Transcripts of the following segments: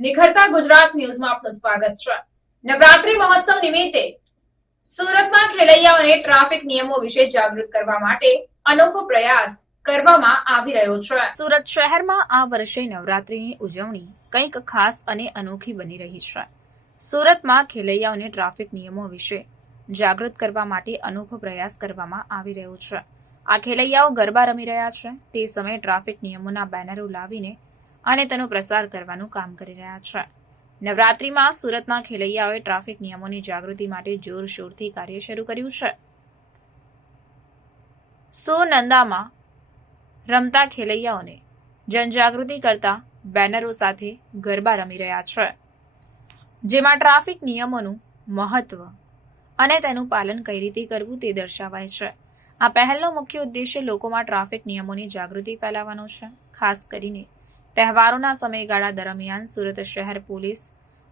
નિખરતા ગુજરાત ન્યૂઝમાં આપનું સ્વાગત છે। નવરાત્રી મહોત્સવ નિમિત્તે સુરતમાં ખેલૈયાઓને ટ્રાફિક નિયમો વિશે જાગૃત કરવા માટે અનોખો પ્રયાસ કરવામાં આવી રહ્યો છે। સુરત શહેરમાં આ વર્ષે નવરાત્રીની ઉજવણી કંઈક ખાસ અને અનોખી બની રહી છે। સુરતમાં ખેલૈયાઓને ટ્રાફિક નિયમો વિશે જાગૃત કરવા માટે અનોખો પ્રયાસ કરવામાં આવી રહ્યો છે। આ ખેલૈયાઓ ગરબા રમી રહ્યા છે તે સમયે ટ્રાફિક નિયમોના બેનરો લાવીને અને તેનો પ્રસાર કરવાનું કામ કરી રહ્યા છે। નવરાત્રીમાં સુરતના ખેલૈયાઓએ ટ્રાફિક નિયમોની જાગૃતિ માટે જોરશોરથી કાર્ય શરૂ કર્યું છે। સોનંદામાં રમતા ખેલૈયાઓને જનજાગૃતિ કરતા બેનરો સાથે ગરબા રમી રહ્યા છે, જેમાં ટ્રાફિક નિયમોનું મહત્વ અને તેનું પાલન કઈ રીતે કરવું તે દર્શાવાય છે। આ પહેલનો મુખ્ય ઉદ્દેશ્ય લોકોમાં ટ્રાફિક નિયમોની જાગૃતિ ફેલાવવાનો છે। ખાસ કરીને તહેવારોના સમયગાળા દરમિયાન સુરત શહેર પોલીસ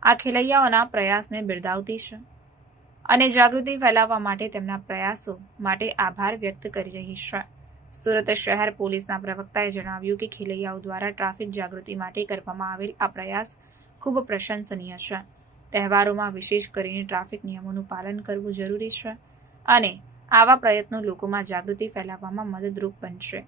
આ ખેલૈયાઓના પ્રયાસને બિરદાવતી છે અને જાગૃતિ ફેલાવવા માટે તેમના પ્રયાસો માટે આભાર વ્યક્ત કરી રહી છે। સુરત શહેર પોલીસના પ્રવક્તાએ જણાવ્યું કે ખેલૈયાઓ દ્વારા ટ્રાફિક જાગૃતિ માટે કરવામાં આવેલ આ પ્રયાસ ખૂબ પ્રશંસનીય છે। તહેવારોમાં વિશેષ કરીને ટ્રાફિક નિયમોનું પાલન કરવું જરૂરી છે અને આવા પ્રયત્નો લોકોમાં જાગૃતિ ફેલાવવામાં મદદરૂપ બનશે।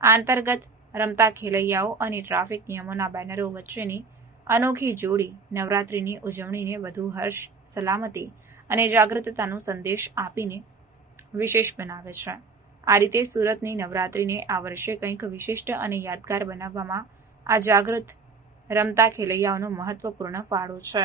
આ અંતર્ગત રમતા ખેલૈયાઓ અને ટ્રાફિક નિયમોના બેનરો વચ્ચેની અનોખી જોડી નવરાત્રીની ઉજવણીને વધુ હર્ષ, સલામતી અને જાગૃતતાનો સંદેશ આપીને વિશેષ બનાવે છે। આ રીતે સુરતની નવરાત્રીને આ વર્ષે કંઈક વિશિષ્ટ અને યાદગાર બનાવવામાં આ જાગૃત રમતા ખેલૈયાઓનો મહત્વપૂર્ણ ફાળો છે।